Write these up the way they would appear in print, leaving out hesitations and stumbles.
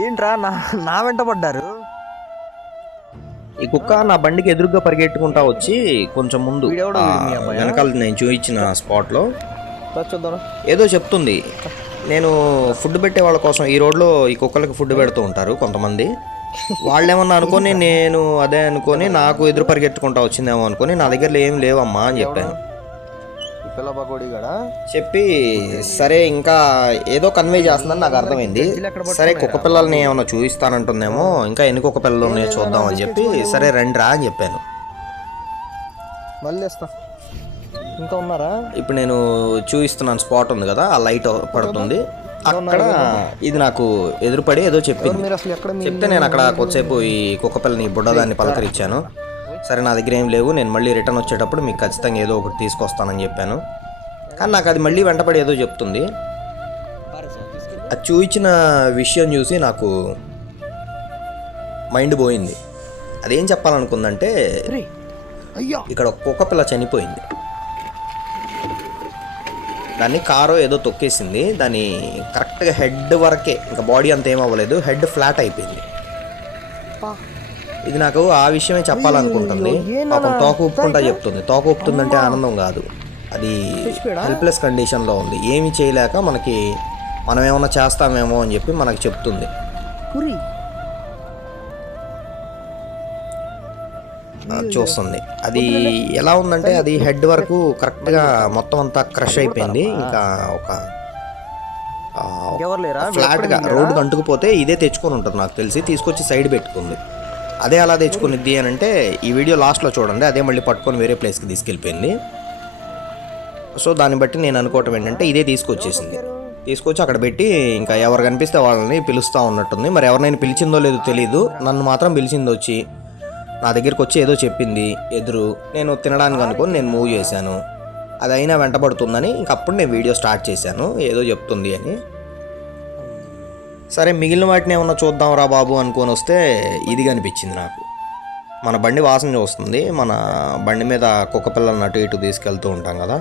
ఏంట్రా నా నా వెంట పడ్డారు? ఈ కుక్క నా బండికి ఎదురుగా పరిగెట్టుకుంటా వచ్చి కొంచెం ముందు వీడెవడో మీ అబ్బాయా? వెనకాల నేను చూపించిన స్పాట్లో చూద్దాం. ఏదో చెప్తుంది. నేను ఫుడ్ పెట్టే వాళ్ళ కోసం ఈ రోడ్లో ఈ కుక్కలకి ఫుడ్ పెడుతూ ఉంటారు కొంతమంది. వాళ్ళేమన్నా అనుకొని నేను అదే అనుకొని నాకు ఎదురు పరిగెత్తుకుంటా వచ్చిందేమో అనుకొని నా దగ్గర ఏం లేవమ్మా అని చెప్పాను. చెప్పి సరే ఇంకా ఏదో కన్వే చేస్తుందని నాకు అర్థమైంది. సరే కుక్క పిల్లల్ని ఏమన్నా చూపిస్తానంటుందేమో, ఇంకా ఎన్ని కుక్క పిల్లలు ఉన్నాయో చూద్దాం అని చెప్పి సరే రండి రా అని చెప్పాను. మళ్ళీ ఇంకా ఉన్నారా? ఇప్పుడు నేను చూపిస్తున్నాను స్పాట్ ఉంది కదా, ఆ లైట్ పడుతుంది అక్కడ. ఇది నాకు ఎదురుపడి ఏదో చెప్పింది. చెప్తే నేను అక్కడ కొద్దిసేపు ఈ కుక్క పిల్లని బుడ్డదాన్ని పలకరించాను. సరే నా దగ్గర ఏం లేవు, నేను మళ్ళీ రిటర్న్ వచ్చేటప్పుడు మీకు ఖచ్చితంగా ఏదో ఒకటి తీసుకొస్తానని చెప్పాను. కానీ నాకు అది మళ్ళీ వెంటపడి ఏదో చెప్తుంది. అది చూపించిన విషయం చూసి నాకు మైండ్ పోయింది. అదేం చెప్పాలనుకుందంటే ఇక్కడ ఒక కుక్క పిల్ల చనిపోయింది. దాన్ని కారో ఏదో తొక్కేసింది. దాని కరెక్ట్గా హెడ్ వరకే, ఇంకా బాడీ అంత ఏం అవ్వలేదు, హెడ్ ఫ్లాట్ అయిపోయింది. ఇది నాకు ఆ విషయమే చెప్పాలనుకుంటుంది. పాపం తోక ఊపుకుంటా చెప్తుంది. తోక ఊపుతుందంటే ఆనందం కాదు, అది హెల్ప్లెస్ కండిషన్లో ఉంది. ఏమి చేయలేక మనం ఏమన్నా చేస్తామేమో అని చెప్పి మనకు చెప్తుంది. చూస్తుంది. అది ఎలా ఉందంటే అది హెడ్ వరకు కరెక్ట్గా మొత్తం అంతా క్రష్ అయిపోయింది. ఇంకా ఒక ఫ్లాట్గా రోడ్డుకి అంటుకుపోతే ఇదే తెచ్చుకొని ఉంటుంది నాకు తెలిసి, తీసుకొచ్చి సైడ్ పెట్టుకుంది. అదే అలా తెచ్చుకునిద్ది అని అంటే ఈ వీడియో లాస్ట్లో చూడండి, అదే మళ్ళీ పట్టుకొని వేరే ప్లేస్కి తీసుకెళ్ళిపోయింది. సో దాన్ని బట్టి నేను అనుకోవటం ఏంటంటే ఇదే తీసుకొచ్చేసింది. తీసుకొచ్చి అక్కడ పెట్టి ఇంకా ఎవరు కనిపిస్తే వాళ్ళని పిలుస్తూ ఉన్నట్టుంది. మరి ఎవరినైనా పిలిచిందో లేదో తెలియదు, నన్ను మాత్రం పిలిచింది. వచ్చి నా దగ్గరికి వచ్చి ఏదో చెప్పింది ఎదురు. నేను తినడానికి అనుకొని నేను మూవ్ చేశాను. అది అయినా వెంటబడుతుందని ఇంకప్పుడు నేను వీడియో స్టార్ట్ చేశాను, ఏదో చెప్తుంది అని. సరే మిగిలిన వాటిని ఏమన్నా చూద్దాం రా బాబు అనుకొని వస్తే ఇది కనిపించింది నాకు. మన బండి వాసన చూస్తుంది. మన బండి మీద కుక్క పిల్లలను అటు ఇటు తీసుకెళ్తూ ఉంటాం కదా,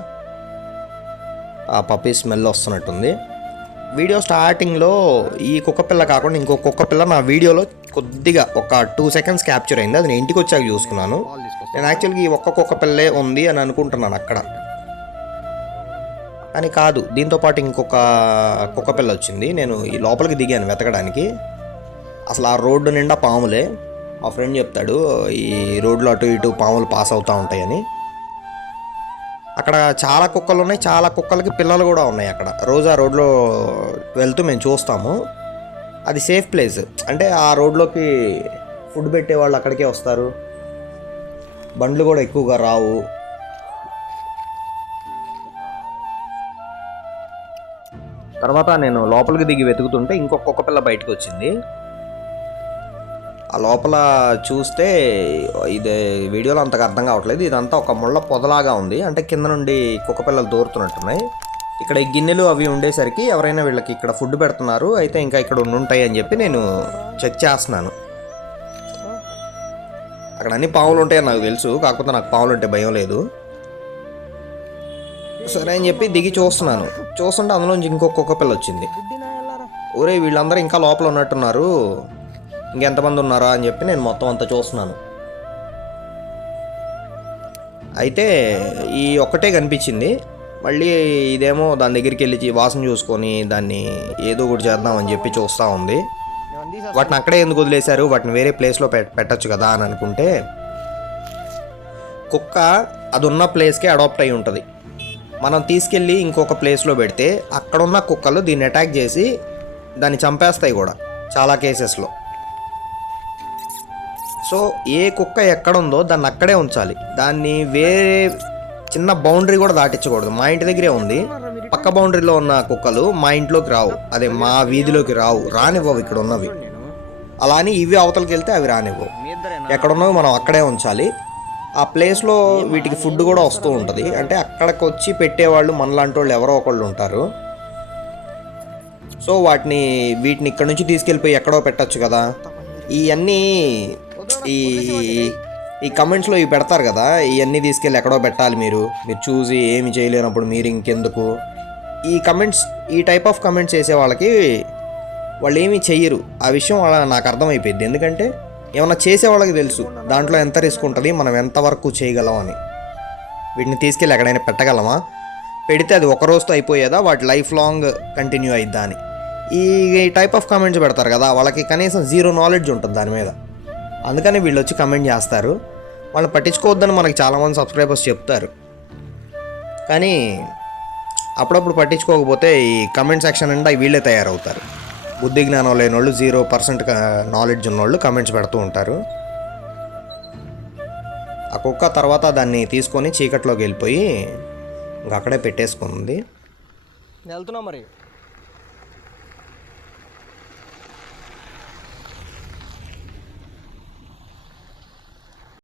ఆ పప్పీ స్మెల్ వస్తున్నట్టుంది. వీడియో స్టార్టింగ్లో ఈ కుక్క పిల్ల కాకుండా ఇంకో కుక్క పిల్ల నా వీడియోలో కొద్దిగా ఒక 2 seconds క్యాప్చర్ అయింది. అది నేను ఇంటికి వచ్చాక చూసుకున్నాను. నేను యాక్చువల్గా ఈ ఒక్క కుక్క పిల్లే ఉంది అని అనుకుంటున్నాను అక్కడ, అని కాదు. దీంతోపాటు ఇంకొక కుక్క పిల్ల వచ్చింది. నేను ఈ లోపలికి దిగాను వెతకడానికి. అసలు ఆ రోడ్డు నిండా పాములే. మా ఫ్రెండ్ చెప్తాడు ఈ రోడ్లో అటు ఇటు పాములు పాస్ అవుతూ ఉంటాయని. అక్కడ చాలా కుక్కలు ఉన్నాయి, చాలా కుక్కలకి పిల్లలు కూడా ఉన్నాయి అక్కడ. రోజు ఆ రోడ్లో వెళ్తూ మేము చూస్తాము. అది సేఫ్ ప్లేస్. అంటే ఆ రోడ్లోకి ఫుడ్ పెట్టే వాళ్ళు అక్కడికే వస్తారు, బండ్లు కూడా ఎక్కువగా రావు. తర్వాత నేను లోపలికి దిగి వెతుకుతుంటే ఇంకొక కుక్క పిల్ల బయటకు వచ్చింది. ఆ లోపల చూస్తే ఇది వీడియోలో అంతగా అర్థం కావట్లేదు, ఇదంతా ఒక ముళ్ళ పొదలాగా ఉంది. అంటే కింద నుండి కుక్క పిల్లలు దూరుతున్నట్టున్నాయి. ఇక్కడ ఈ గిన్నెలు అవి ఉండేసరికి ఎవరైనా వీళ్ళకి ఇక్కడ ఫుడ్ పెడుతున్నారు, అయితే ఇంకా ఇక్కడ ఉంటాయి అని చెప్పి నేను చెక్ చేస్తున్నాను. అక్కడ అన్ని పాములు ఉంటాయని నాకు తెలుసు, కాకపోతే నాకు పాములు అంటే భయం లేదు. సరే అని చెప్పి దిగి చూస్తున్నాను. చూస్తుంటే అందులోంచి ఇంకొక కుక్క పిల్ల వచ్చింది. ఊరే వీళ్ళందరూ ఇంకా లోపల ఉన్నట్టున్నారు, ఇంకెంతమంది ఉన్నారా అని చెప్పి నేను మొత్తం అంతా చూస్తున్నాను. అయితే ఈ ఒక్కటే కనిపించింది. మళ్ళీ ఇదేమో దాని దగ్గరికి వెళ్ళి వాసన చూసుకొని దాన్ని ఏదో ఒకటి చేద్దామని చెప్పి చూస్తూ ఉంది. వాటిని అక్కడే ఎందుకు వదిలేశారు, వాటిని వేరే ప్లేస్లో పెట్టచ్చు కదా అని అనుకుంటే, కుక్క అది ఉన్న ప్లేస్కే అడాప్ట్ అయి ఉంటుంది. మనం తీసుకెళ్ళి ఇంకొక ప్లేస్లో పెడితే అక్కడున్న కుక్కలు దీన్ని అటాక్ చేసి దాన్ని చంపేస్తాయి కూడా చాలా కేసెస్లో. సో ఏ కుక్క ఎక్కడుందో దాన్ని అక్కడే ఉంచాలి. దాన్ని వేరే చిన్న బౌండరీ కూడా దాటించకూడదు. మా ఇంటి దగ్గరే ఉంది, పక్క బౌండరీలో ఉన్న కుక్కలు మా ఇంట్లోకి రావు, అదే మా వీధిలోకి రానివ్వవు ఇక్కడ ఉన్నవి. అలా అని ఇవి అవతలకి వెళ్తే అవి రానివ్వవు. ఎక్కడున్నవి మనం అక్కడే ఉంచాలి. ఆ ప్లేస్లో వీటికి ఫుడ్ కూడా వస్తూ ఉంటుంది. అంటే అక్కడికి వచ్చి పెట్టేవాళ్ళు మనలాంటి వాళ్ళు ఎవరో ఒకళ్ళు ఉంటారు. సో వీటిని ఇక్కడ నుంచి తీసుకెళ్ళిపోయి ఎక్కడో పెట్టచ్చు కదా. ఇవన్నీ ఈ కమెంట్స్లో ఇవి పెడతారు కదా, ఇవన్నీ తీసుకెళ్ళి ఎక్కడో పెట్టాలి, మీరు చూసి ఏమి చేయలేనప్పుడు మీరు ఇంకెందుకు. ఈ టైప్ ఆఫ్ కమెంట్స్ చేసే వాళ్ళకి వాళ్ళు ఏమీ చెయ్యరు. ఆ విషయం నాకు అర్థమైపోయింది. ఎందుకంటే ఏమన్నా చేసే వాళ్ళకి తెలుసు దాంట్లో ఎంత రిస్క్ ఉంటుంది, మనం ఎంతవరకు చేయగలం అని. వీటిని తీసుకెళ్ళి ఎక్కడైనా పెట్టగలమా, పెడితే అది ఒక రోజుతో అయిపోయేదా, వాటి లైఫ్ లాంగ్ కంటిన్యూ అయిద్దా అని ఈ టైప్ ఆఫ్ కామెంట్స్ పెడతారు కదా, వాళ్ళకి కనీసం జీరో నాలెడ్జ్ ఉంటుంది దాని మీద. అందుకని వీళ్ళు వచ్చి కమెంట్ చేస్తారు. వాళ్ళని పట్టించుకోవద్దని మనకి చాలామంది సబ్స్క్రైబర్స్ చెప్తారు. కానీ అప్పుడప్పుడు పట్టించుకోకపోతే ఈ కమెంట్ సెక్షన్ నిండా వీళ్ళే తయారవుతారు. బుద్ధి జ్ఞానం లేని వాళ్ళు, 0% నాలెడ్జ్ ఉన్నవాళ్ళు కమెంట్స్ పెడుతూ ఉంటారు. ఆ కుక్క తర్వాత దాన్ని తీసుకొని చీకట్లోకి వెళ్ళిపోయి ఇంక అక్కడే పెట్టేసుకుంది. వెళ్తున్నాం మరి.